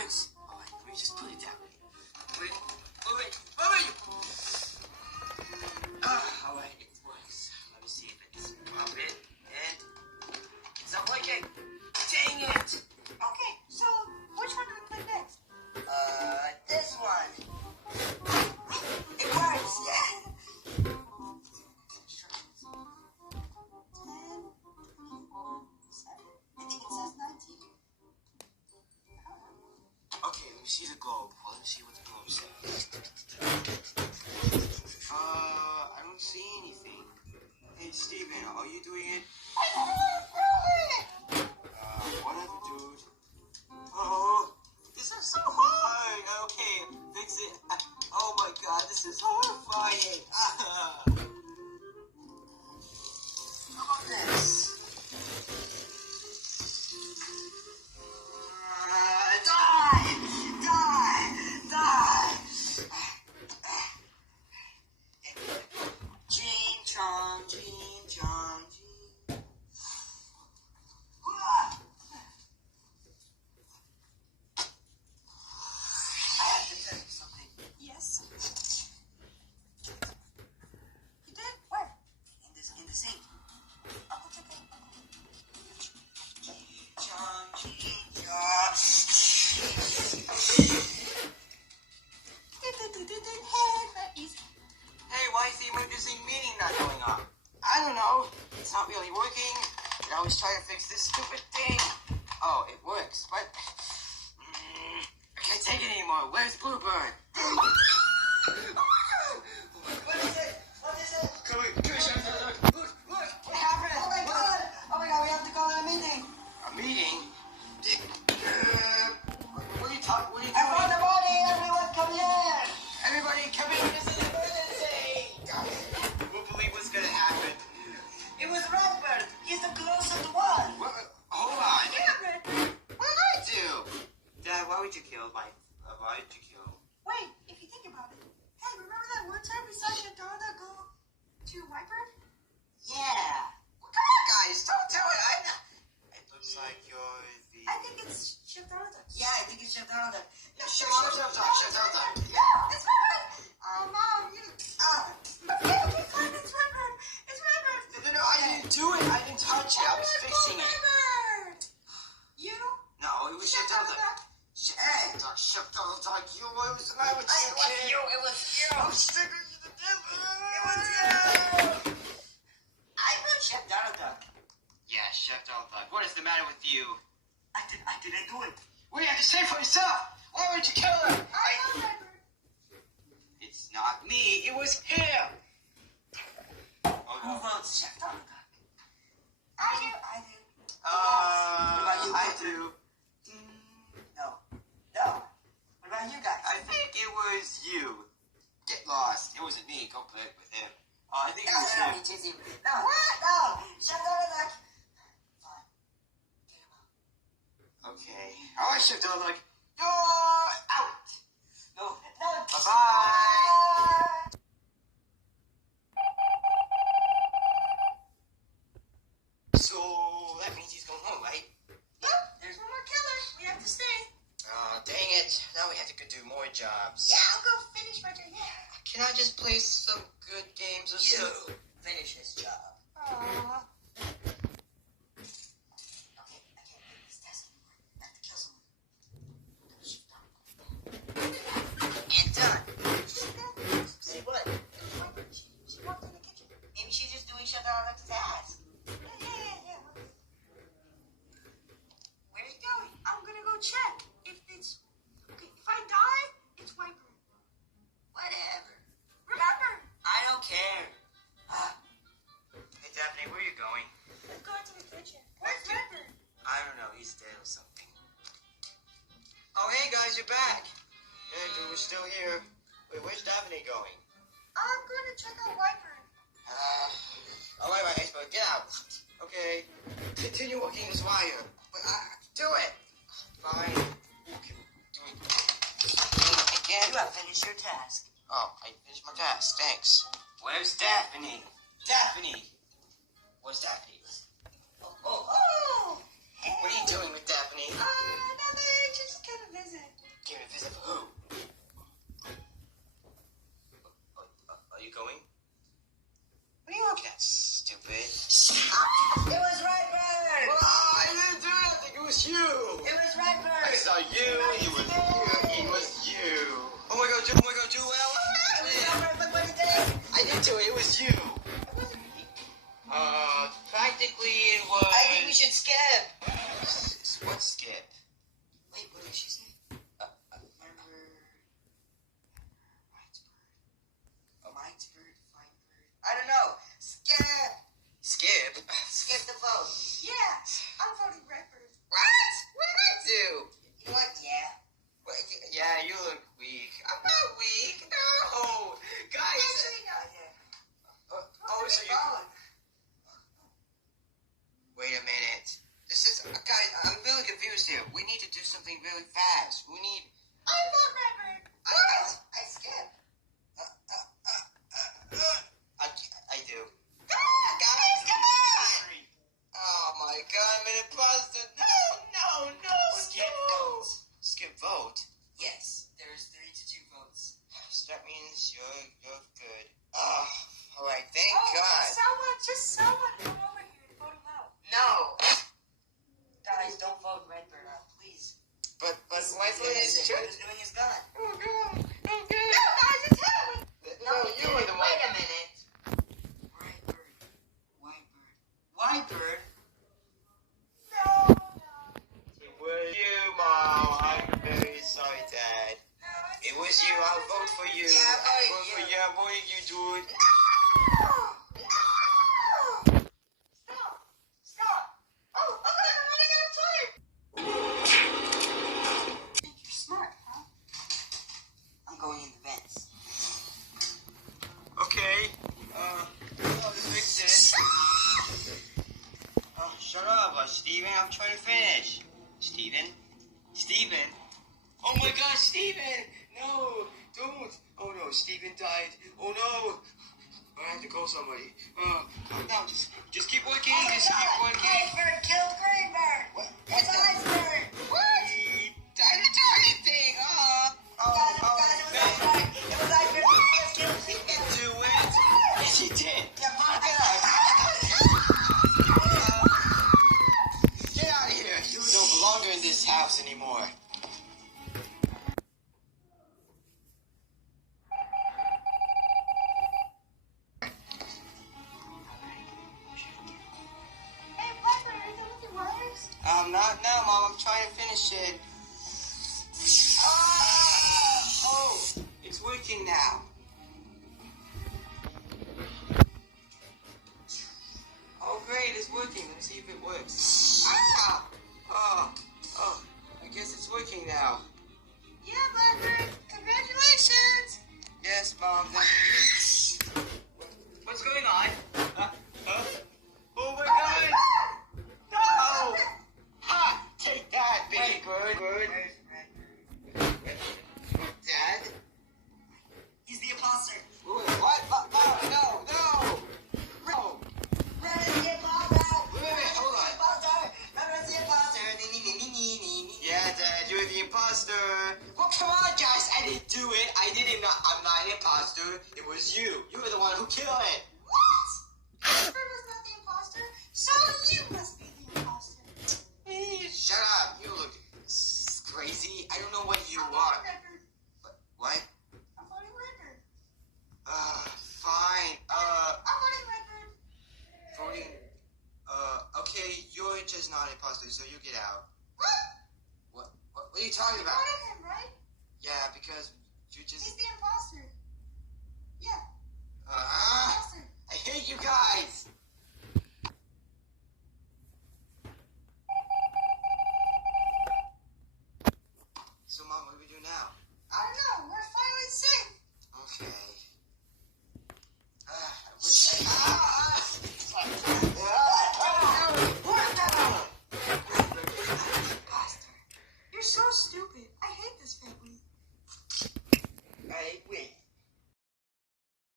works. Alright, let me just put it that way. Move it. Alright, it works. Let me see if it's pop it, and it's not working. Dang it! Okay, so which one do we play next? This one. It works, yeah. 10, 24, 7. I think it says 19. Okay, let me see the globe. Let me see what the globe says. I don't see anything. Hey, Steven, are you doing it? Whatever, dude. Oh, this is so hard. Okay, fix it. Oh my god, this is horrifying. How about this? Die! Gene Chong. I have to tell you something. Yes. You did? Where? In the sink. I'll go check it. Gene Chong. Hey, why is the emergency meeting not going on? I don't know. It's not really working. I always try to fix this stupid thing. Oh, it works, but I can't take it anymore. Where's Bluebird? What is it? Come here, look. What happened? Oh my god, we have to go to a meeting. A meeting? What are you talking? Everybody, everyone come here. Everybody, come in. This is an emergency. Won't believe what's gonna happen. It was Redbird. He's the closest one. What? Hold on. Yeah, Redbird. What did I do? Dad, why would you kill my? Why did you kill? Wait, if you think about it. Hey, remember that one time we saw Shadona go to Whitebird? Yeah. Well, come on, guys. Don't do it. I know. It looks like you're the. I think it's Shadona. Yeah, I think it's Shadona. Yeah, sure. Yeah, it's Redbird. Oh, Mom, you. Okay, fine, it's Redbird. It's Redbird. No, I didn't do it. I didn't touch it. I was fixing it. Redbird. You? No, it was Shadona. Hey, Shadona, you. What was the matter with you, kid? It was you. I'm sticking to the devil. It was you. I will Shadona. Yeah, Shadona. What is the matter with you? I didn't do it. Well, you have to say for yourself. Why would you kill her? I know Redbird. It's not me. It was him. Oh, Who no. votes Shadona? I do. I do. No. What about you guys? I think it was you. Get lost. It wasn't me. Go play with him. I think it was him. He chooses you. No. Shadona. Fine. Get him out. Okay. I should have done like, you're out. No. Bye-bye. So, that means he's going home, right? Yep. There's one more killer. We have to stay. Oh, dang it. Now we have to go do more jobs. Yeah, I'll go finish my drink. Yeah. Can I just play some good games or something? Finish his job. Aww. Okay, I can't play this test anymore. I have to kill someone. And done. See what? She walked in the kitchen. Maybe she's just doing Shadow's task. Yeah. Where's he going? I'm gonna go check if it's... Okay, if I die, it's Whitebird. Whatever. Remember? I don't care. Hey, Daphne, where are you going? I'm going to the kitchen. Where's Redbird? I don't know. He's dead or something. Oh, hey, guys, you're back. Andrew, we're still here. Wait, where's Daphne going? I'm going to check out Whitebird. All right, expert, get out. Okay. Continue working this wire. Do it. Fine. You can do it. Again? You have finished your task. Oh, I finished my task. Thanks. Where's Daphne? Daphne! Where's Daphne? Oh. What are you doing with Daphne? Nothing. Just gonna visit. Yes, we need... I vote Redbird. What? I skip. I do. Guys, come on! Oh my god, I'm an imposter. No. Skip vote. Skip vote? Yes, there's 3 to 2 votes. So that means you're good. Oh, alright, thank God. Someone come over here and vote him out. No. Guys, don't vote Redbird out, please. But my foot is He shut. was doing his gun. Oh god. No, guys, it's him. No, you were the one. Wait a minute. Redbird. Whitebird. No. It was you, Mom. I'm very sorry, Dad. It was you. I'll vote for you. Yeah, I'll vote for you. I'm voting you, dude. Stop. Oh, okay, I'm running out of time. Think you're smart, huh? I'm going in the vents. Okay. I'll just fix it. Oh, shut up, Steven. I'm trying to finish. Steven? Oh my God, Steven! No, don't. Oh no, Steven died. Oh no. I have to call somebody. No, just keep working. Just keep working. Whitebird killed Greenbird. What? It's Iceberg. What? I didn't do anything. Guys, it was Iceberg. It was Iceberg. Let's kill He didn't do it. Yes, he did. Yeah, fuck it. Get out of here. You don't belong in this house anymore. Hey, Whitebird, is everything works? Not now, Mom. I'm trying to finish it. Oh, it's working now. Oh, great, it's working. Let's see if it works. Ah! Oh, I guess it's working now. Yeah, Whitebird. Congratulations. Yes, Mom. What's going on? Oh my God! No! Ha! Take that, big bird. Where's Redbird? Dad? He's the imposter. What? No! Red is the imposter. Wait, hold on. Imposter. Red is the imposter. Yeah, Dad, you're the imposter. Well, come on, guys. I didn't do it. I'm not an imposter. It was you. You were the one who killed it. What? Redbird was not the imposter, so you must be the imposter. Shut up. You look crazy. I don't know what you I'm are. voting Redbird. What? I'm voting Redbird. Fine. I'm voting Redbird. Voting. Okay, you're just not an imposter, so you get out. What? What are you talking You about? voted him, right? Yeah, because you He's just. the imposter. Yeah, Ah! imposter. I hate you guys.